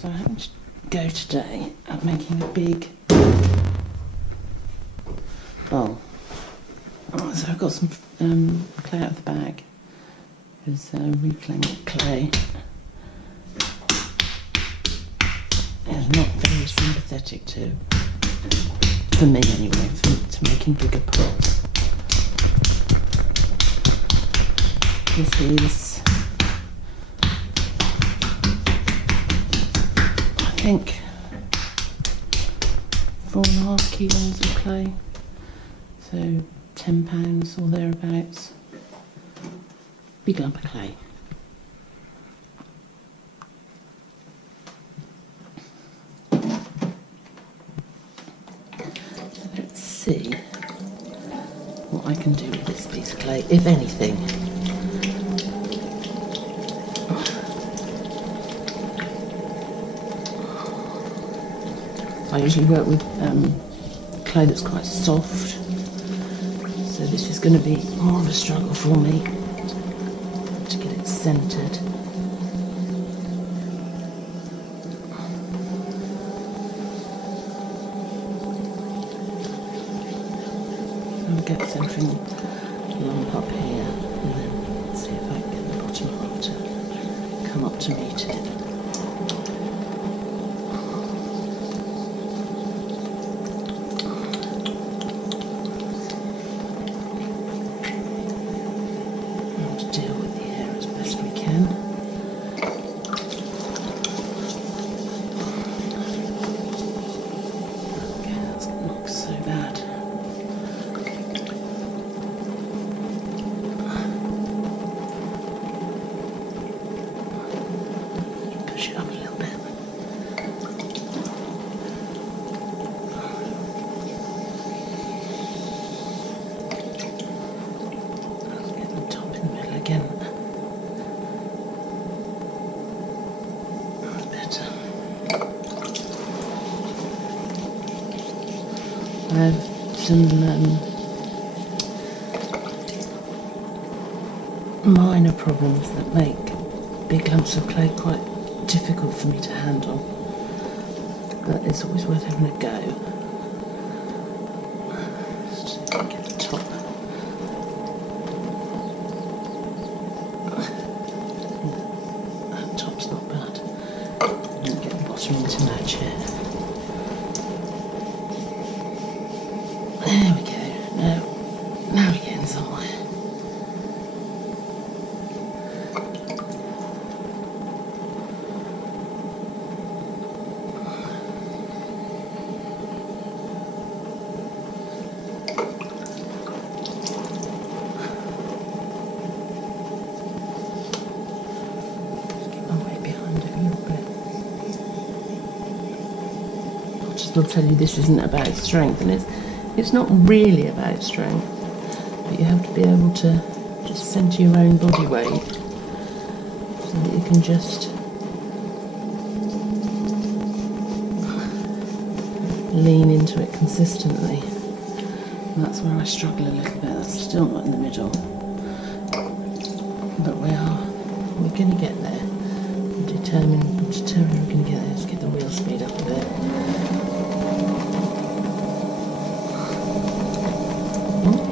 So I'm having to go today at making a big bowl. So I've got some clay out of the bag. There's reclaimed clay. It's not very sympathetic to, for me anyway, to making bigger pots. This is, I think, 4.5 kilos of clay, so £10 or thereabouts. Big lump of clay. Let's see what I can do with this piece of clay, if anything. I usually work with clay that's quite soft, so this is going to be more of a struggle for me to get it centred. I'll get centering lump up here and then see if I can get the bottom half to come up to meet it. Deal with the air as best we can. Okay, that's not so bad. Push it up a little bit. Let's get the top in the middle again. That's better. I have some minor problems that make big lumps of clay quite difficult for me to handle, but it's always worth having a go. Let's see if I can get the top. That top's not bad. And get the bottom in to match it. There we go. Now we're getting somewhere. I'll tell you this isn't about strength, and it's not really about strength, but you have to be able to just centre your own body weight so that you can just lean into it consistently. And that's where I struggle a little bit. That's still not in the middle, but we're going to get there. I'm determined we're going to get there. Let's get the wheel speed up a bit.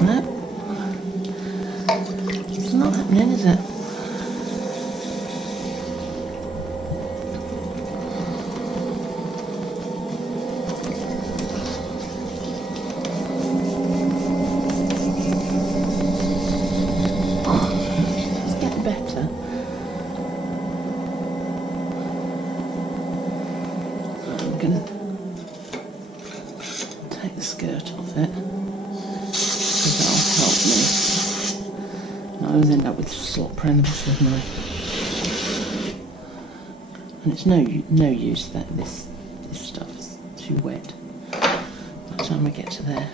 No, it's not happening, is it? It's getting better. I'm going to take the skirt off it. I always end up with slop around the bottom of my, and it's no use that this stuff is too wet by the time I get to there.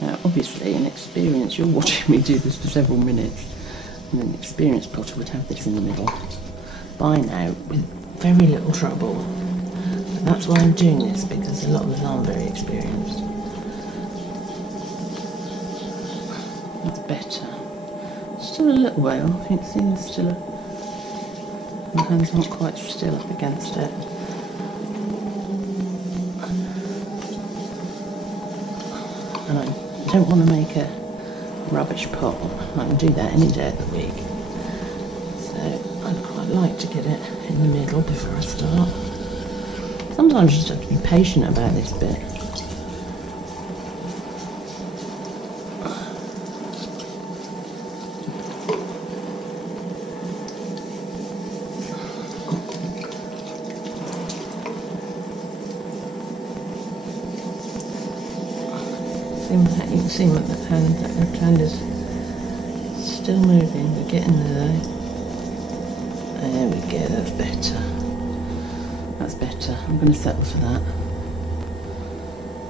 Now obviously in experience, you're watching me do this for several minutes, and an experienced potter would have this in the middle by now with very little trouble. But that's why I'm doing this, because a lot of us aren't very experienced. That's better. Still a little way off. You can see there's still My hand's not quite still up against it. And I don't want to make a rubbish pot. I can do that any day of the week. So I'd quite like to get it in the middle before I start. Sometimes you just have to be patient about this bit. You can see that the hand is still moving. We're getting there. There we go, that's better. That's better. I'm going to settle for that.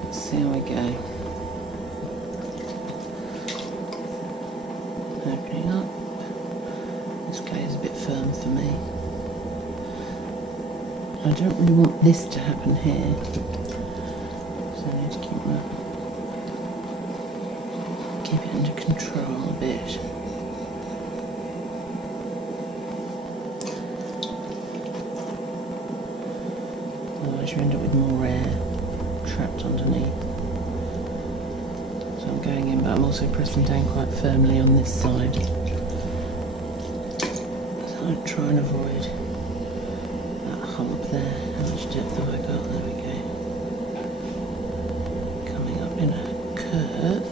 Let's see how we go. Opening up. This clay is a bit firm for me. I don't really want this to happen here. So I need to keep it under control a bit. Otherwise you end up with more air trapped underneath. So I'm going in, but I'm also pressing down quite firmly on this side. So I'm trying to avoid that hump there. How much depth have I got? There we go. Coming up in a curve.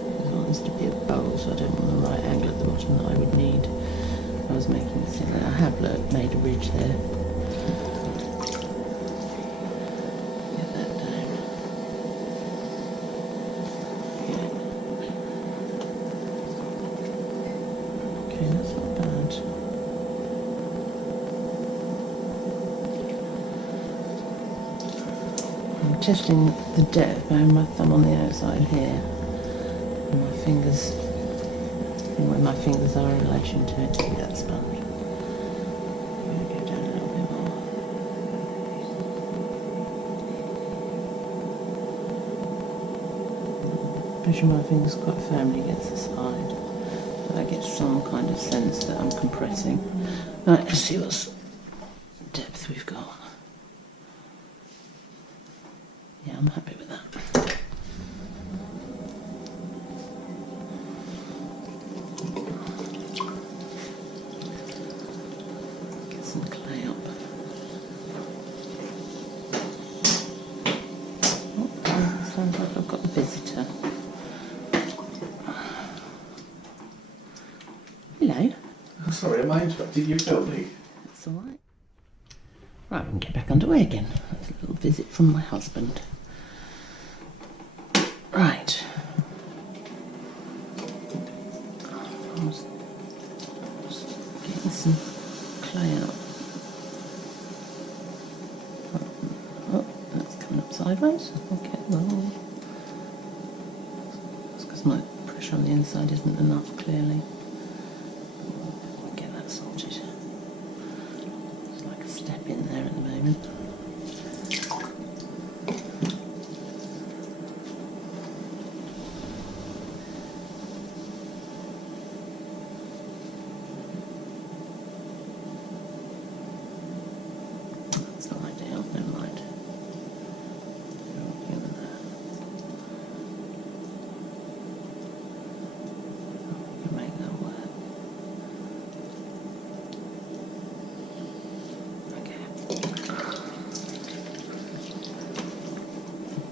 To be a bowl, so I don't want the right angle at the bottom that I would need if I was making this in there. I have made a ridge there. Get that down. Yeah. Okay, that's not bad. I'm testing the depth. I have my thumb on the outside here. My fingers, where my fingers are in relation to it, to be that sponge. I'm going to go down a little bit more. Pushing my fingers quite firmly against the side, so I get some kind of sense that I'm compressing. Right, let's see what depth we've got. Yeah, I'm happy with that. Some clay up. Oh, sounds like I've got a visitor. Hello. Oh, sorry, am I interrupting you filming? That's all right. Right, we can get back underway again. That's a little visit from my husband. Right. I was getting some clay out. Oh, that's coming up sideways. Okay, well, it's because my pressure on the inside isn't enough, clearly. I'll get that sorted. There's like a step in there at the moment.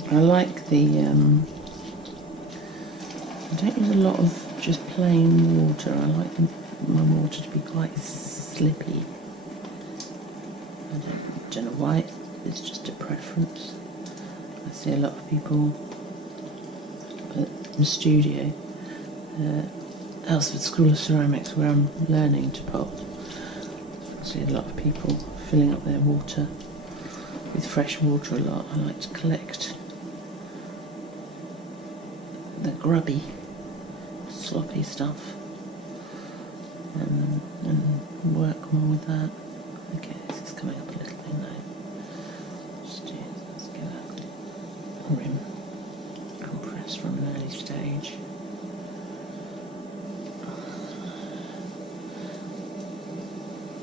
I like the, I don't use a lot of just plain water. I like my water to be quite slippy. I don't know why, it's just a preference. I see a lot of people at the studio, Elsford School of Ceramics, where I'm learning to pot. I see a lot of people filling up their water with fresh water a lot. I like to collect the grubby, sloppy stuff and work more with that. Okay, this is coming up a little bit now. Let's get that rim compressed from an early stage.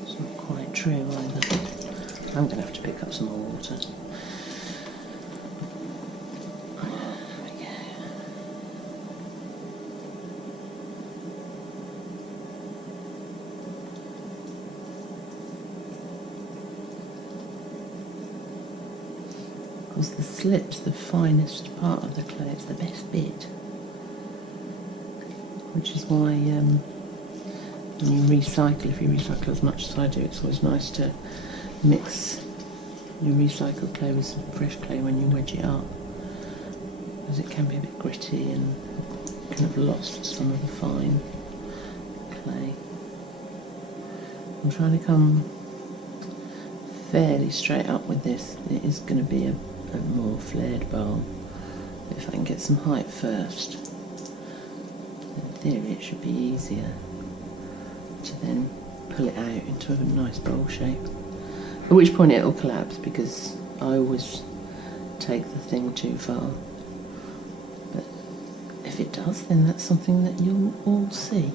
It's not quite true either. I'm going to have to pick up some more water. Because the slip's the finest part of the clay, it's the best bit. Which is why when you recycle, if you recycle as much as I do, it's always nice to mix your recycled clay with some fresh clay when you wedge it up. Because it can be a bit gritty and kind of lost some of the fine clay. I'm trying to come fairly straight up with this. It is going to be a more flared bowl. If I can get some height first, in theory it should be easier to then pull it out into a nice bowl shape. At which point it'll collapse, because I always take the thing too far. But if it does, then that's something that you'll all see.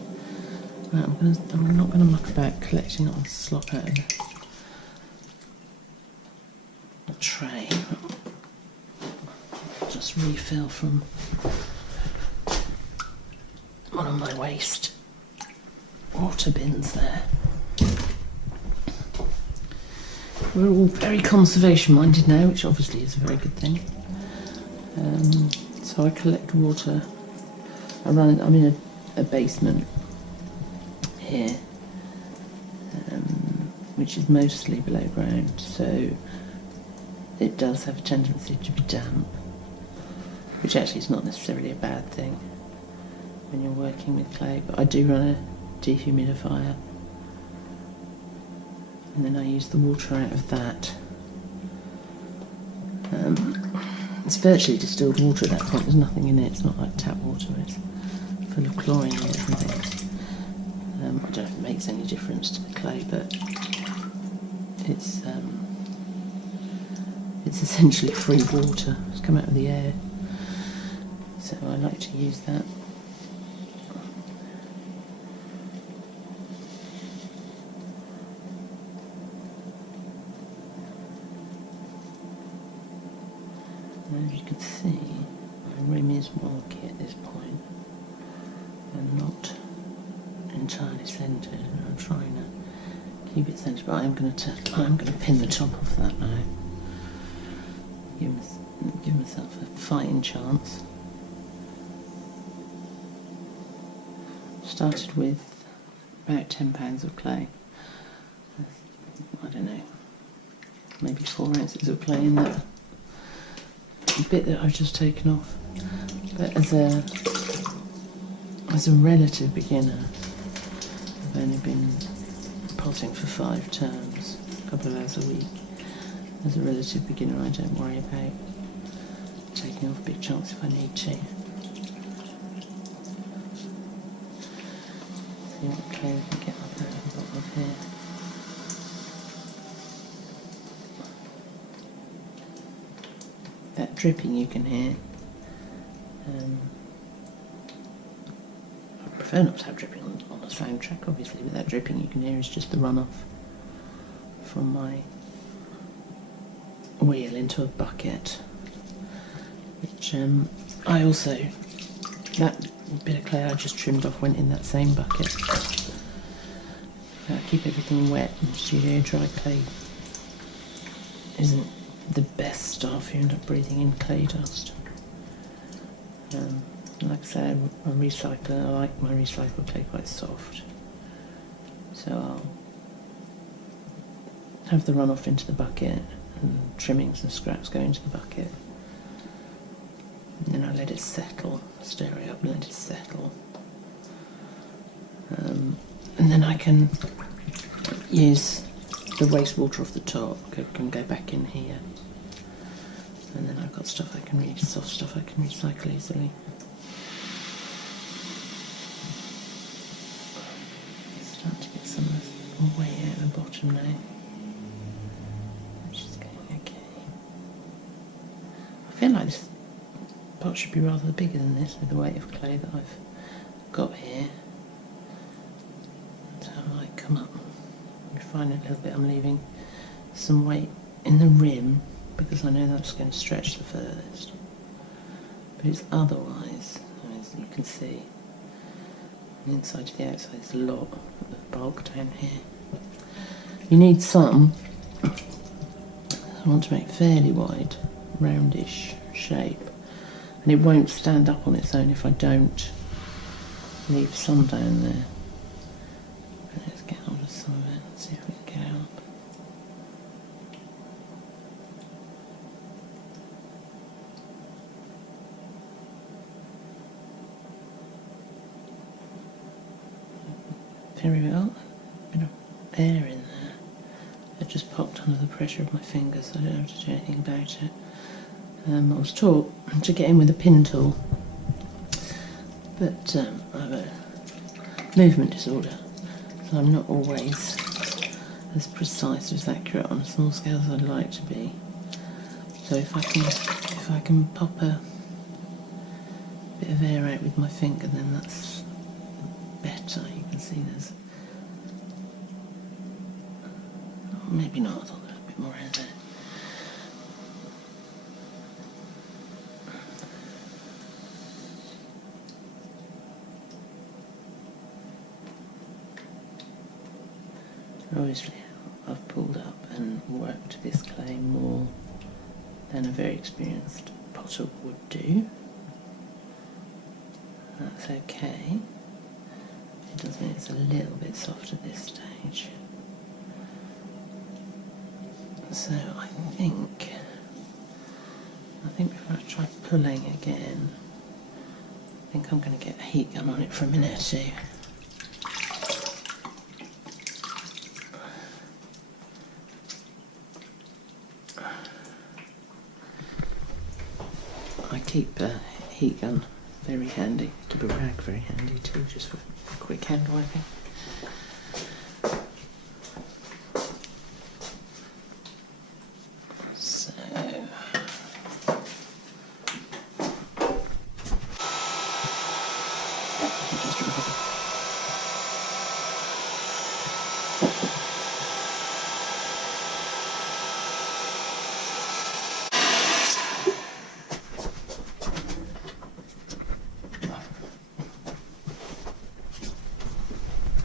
Right, I'm not going to muck about collecting all the slop out of the tray. Just refill from one of my waste water bins there. We're all very conservation minded now, which obviously is a very good thing. So I collect water. I'm in a basement here, which is mostly below ground, so it does have a tendency to be damp, which actually is not necessarily a bad thing when you're working with clay. But I do run a dehumidifier, and then I use the water out of that. It's virtually distilled water at that point. There's nothing in it. It's not like tap water. It's full of chlorine and everything. I don't know if it makes any difference to the clay, but it's essentially free water. It's come out of the air, so I like to use that. As you can see, my rim is wonky at this point and not entirely centred. I'm trying to keep it centred, but I'm going to pin the top off that now. Give myself a fighting chance. Started with about £10 of clay. I don't know, maybe 4 ounces of clay in that bit that I've just taken off. But as a relative beginner, I've only been potting for 5 terms, a couple of hours a week. As a relative beginner, I don't worry about taking off big chunks if I need to. See what clay we can get up out of the bottom of here. That dripping you can hear. I prefer not to have dripping on the soundtrack, obviously, but that dripping you can hear is just the runoff from my wheel into a bucket, which I also, that bit of clay I just trimmed off went in that same bucket. Keep everything wet, and studio dry clay isn't the best stuff. You end up breathing in clay dust. Like I said, I recycle. I like my recycled clay quite soft, so I'll have the runoff into the bucket, and trimmings and scraps go into the bucket, and then I let it settle, stir it up and let it settle, and then I can use the wastewater off the top, can go back in here, and then I've got stuff I can soft stuff I can recycle easily. Start to get some of the way out the bottom now. Which is going okay. I feel like this pot should be rather bigger than this with the weight of clay that I've got here. So I might come up and refine a little bit. I'm leaving some weight in the rim because I know that's going to stretch the furthest. But it's otherwise, as you can see, the inside to the outside is a lot of bulk down here. You need some. I want to make fairly wide, roundish shape, and it won't stand up on its own if I don't leave some down there. Let's get hold of some of it and see if we can get it up. Very well, a bit of air in there. It just popped under the pressure of my fingers, so I don't have to do anything about it. I was taught to get in with a pin tool, but I have a movement disorder, so I'm not always as precise, as accurate on a small scale as I'd like to be. So if I can pop a bit of air out with my finger, then that's better. You can see there's, maybe not, I thought there was a bit more air there. Obviously I've pulled up and worked this clay more than a very experienced potter would do. That's okay. It does mean it's a little bit soft at this stage. So I think before I try pulling again, I think I'm going to get a heat gun on it for a minute or two. I keep a heat gun very handy, keep a rag very handy too, just for quick hand wiping. So,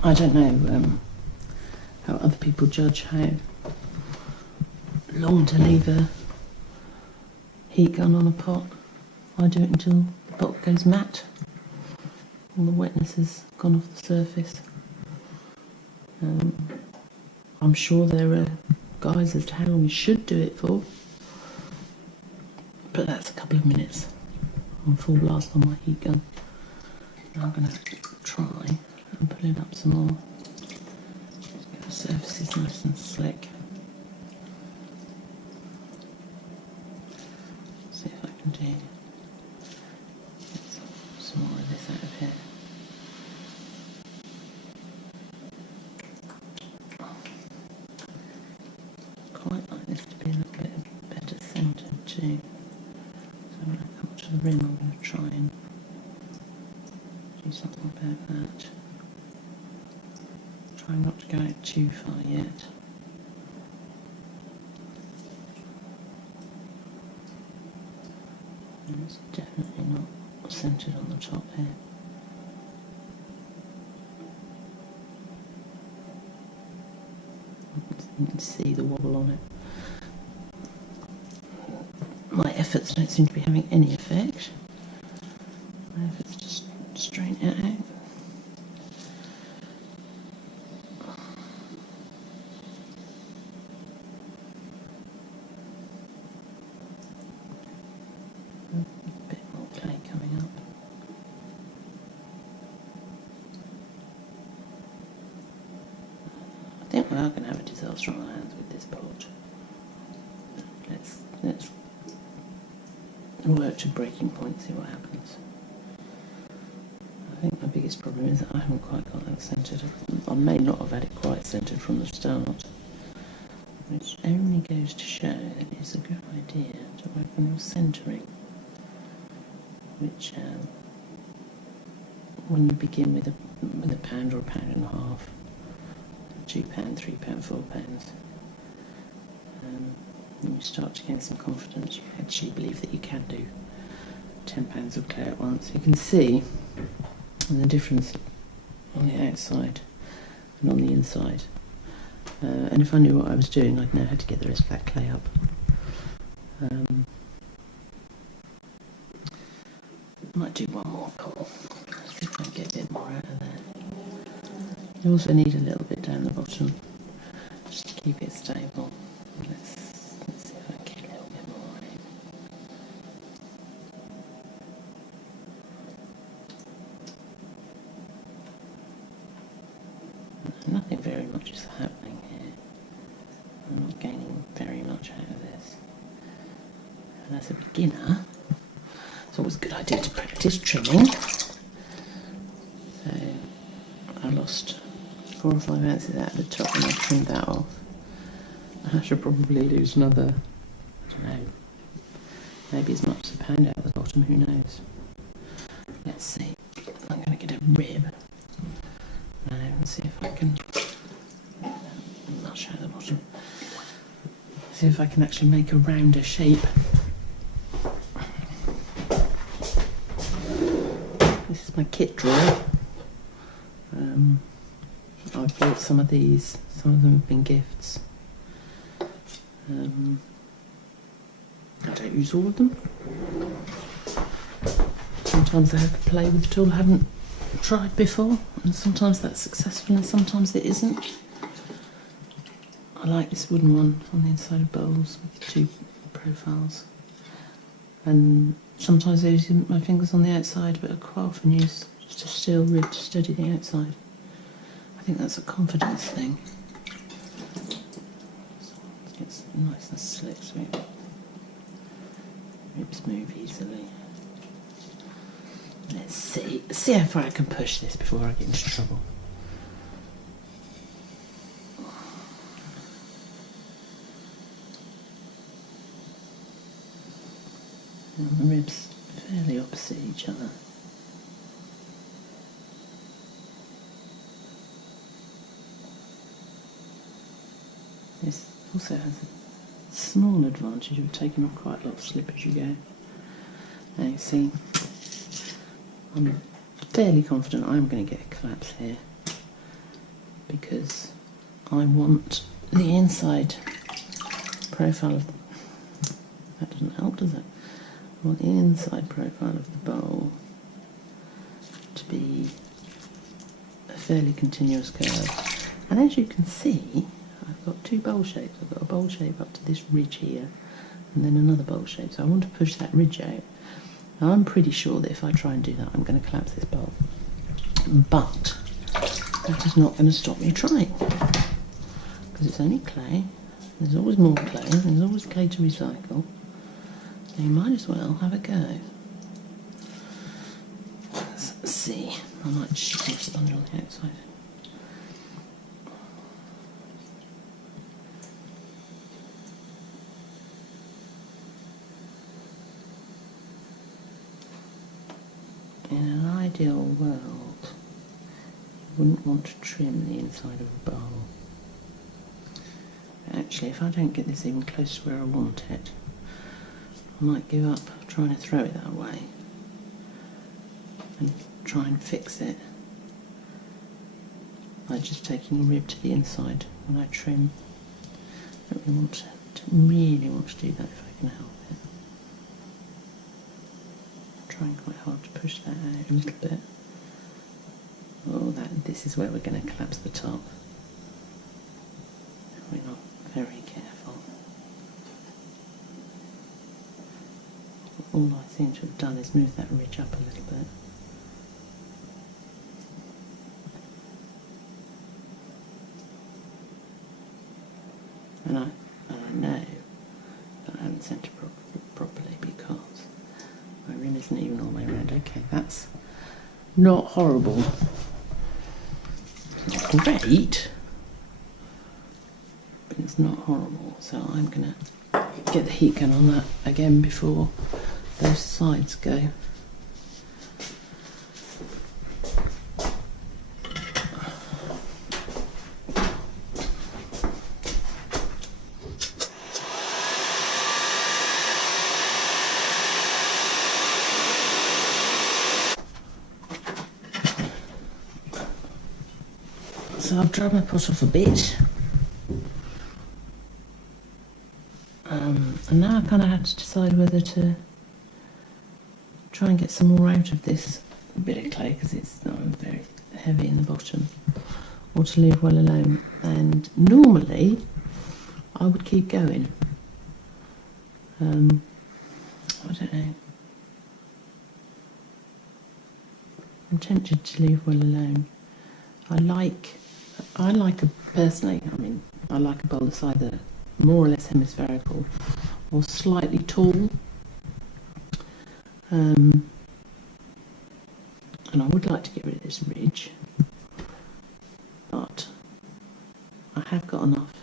I don't know how other people judge how long to leave a heat gun on a pot. I do it until the pot goes matte. All the wetness has gone off the surface. I'm sure there are guides as to how long you should do it for, but that's a couple of minutes on full blast on my heat gun. Now I'm going to try and pull it up some more. Get the surfaces nice and slick. See if I can do get some more of this out of here. Quite like this to be a little bit better centred too. So when I come to the rim, I'm going to try and do something about that. Try not to go out too far yet. And it's definitely not centred on the top here. You can see the wobble on it. My efforts don't seem to be having any effect. My efforts just straighten it out. A bit more clay coming up. I think we are going to have a disaster on our hands with this pot. Let's work to breaking point, see what happens. I think my biggest problem is that I haven't quite got that centred. I may not have had it quite centred from the start, which only goes to show that it's a good idea to work on your centering, which when you begin with a pound or a pound and a half, £2, £3, £4, And you start to gain some confidence. You actually believe that you can do £10 of clay at once. You can see the difference on the outside and on the inside. And if I knew what I was doing, I'd know how to get the rest of that clay up. Might do one more pour. See if I can get a bit more out of there. You also need a little bit down the bottom, just to keep it stable. Let's see if I can get a little bit more in. Nothing very much is happening here. I'm not gaining very much out of this. And as a beginner, it's always a good idea to practice trimming. So I lost 4 or 5 ounces out of the top and I trimmed that off. I should probably lose another, I don't know, maybe as much as a pound out of the bottom, who knows. Let's see. I'm going to get a rib now and see if I can mush out the bottom. See if I can actually make a rounder shape. This is my kit drawer. I bought some of these, some of them have been gifts. I don't use all of them. Sometimes I have to play with the tool I haven't tried before, and sometimes that's successful and sometimes it isn't. I like this wooden one on the inside of bowls with the 2 profiles. And sometimes I use my fingers on the outside, but I quite often use just a steel rib to steady the outside. I think that's a confidence thing. It's nice and slick so ribs move easily. Let's see how far I can push this before I get into trouble. And the ribs fairly opposite each other. This also has a small advantage of taking off quite a lot of slip as you go. Now you see, I'm fairly confident I'm going to get a collapse here because I want the inside profile of the, that doesn't help, does it? I want the inside profile of the bowl to be a fairly continuous curve. And as you can see, I've got 2 bowl shapes. I've got a bowl shape up to this ridge here and then another bowl shape. So I want to push that ridge out. Now I'm pretty sure that if I try and do that, I'm going to collapse this bowl. But that is not going to stop me trying. Because it's only clay. There's always more clay. There's always clay to recycle. So you might as well have a go. Let's see. I might just put a sponge on the outside. In an ideal world, you wouldn't want to trim the inside of a bowl. Actually, if I don't get this even close to where I want it, I might give up trying to throw it that way and try and fix it by just taking a rib to the inside when I trim. I don't really want to do that if I can help it. Trying quite hard to push that out a little bit. Oh, this is where we're going to collapse the top. If we're not very careful. All I seem to have done is move that ridge up a little bit. And I know that I haven't centred properly because my rim isn't even all the way around. Okay, that's not horrible. Not great, but it's not horrible. So I'm going to get the heat gun on that again before those sides go. So I've dried my pot off a bit. And now I kind of had to decide whether to try and get some more out of this bit of clay because it's not very heavy in the bottom, or to leave well alone. And normally I would keep going. I don't know. I'm tempted to leave well alone. I like personally, I mean, I like a bowl that's either more or less hemispherical or slightly tall. And I would like to get rid of this ridge, but I have got enough.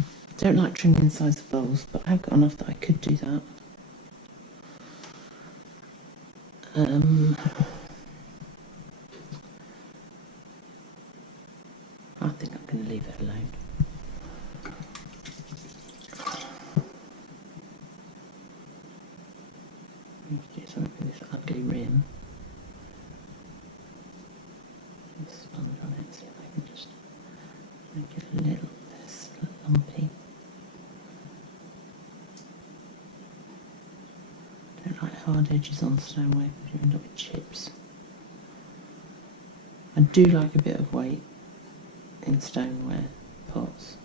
I don't like trimming the size of bowls, but I have got enough that I could do that. I think I'm going to leave it alone. Do something with this ugly rim. This sponge on it, see if I can just make it a little less lumpy. I don't like hard edges on stoneware because you end up with chips. I do like a bit of weight in stoneware pots,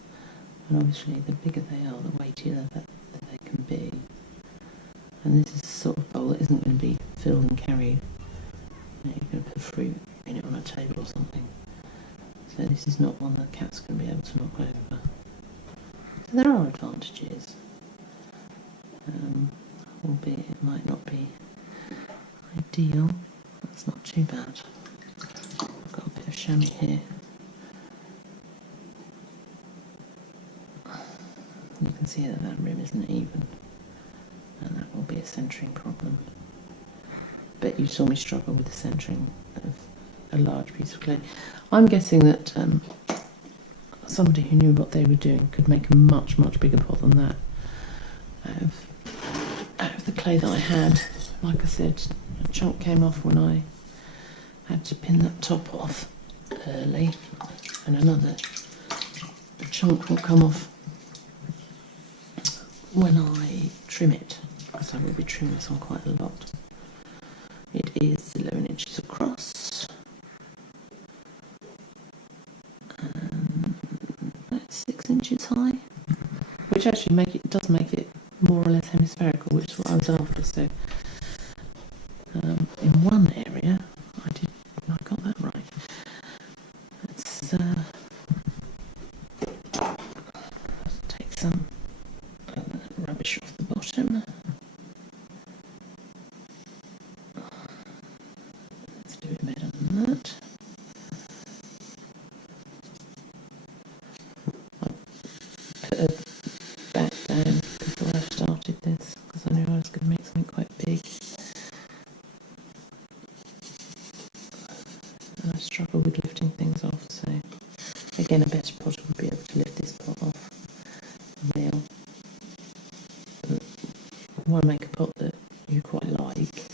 and obviously the bigger they are, the weightier that they can be. And this is the sort of bowl that isn't going to be filled and carried. You know, you're going to put fruit in it on a table or something. So this is not one that cats can be able to knock over. So there are advantages, albeit it might not be ideal. That's not too bad. I've got a bit of chamois here. You can see that that rim isn't even, and that will be a centering problem. Bet you saw me struggle with the centering of a large piece of clay. I'm guessing that somebody who knew what they were doing could make a much, much bigger pot than that out of the clay that I had. Like I said, a chunk came off when I had to pin that top off early, and another chunk will come off when I trim it, because I will be trimming this one quite a lot. It is 11 inches across, and about 6 inches high, which actually does make it more or less hemispherical, which is what I was after. So in one area I got that right. Let's take some rubbish off the bottom. Let's do it better than that. I put a back down before I started this because I knew I was going to make something quite big. And I struggle with lifting things off, so again a better potter would be able to lift this pot off the wheel. Why make a pot that you quite like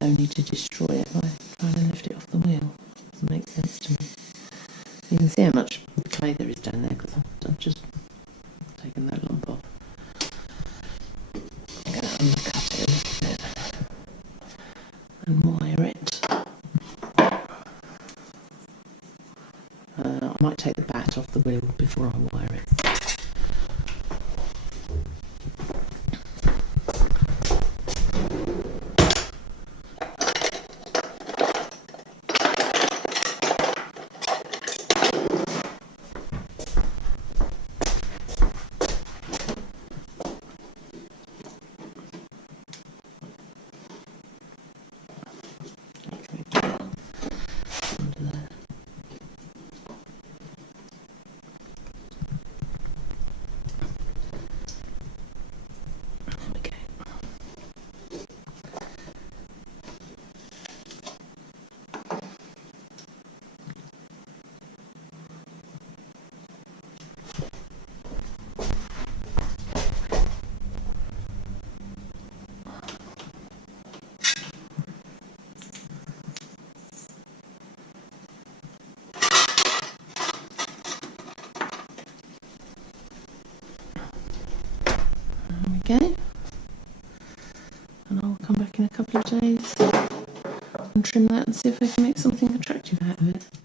only to destroy it by trying to lift it off the wheel? Doesn't make sense to me. You can see how much clay there is down there because I've just taken that lump off. I'm going to undercut it a little bit and wire it. I might take the bat off the wheel before I wire it. back in a couple of days and trim that and see if I can make something attractive out of it.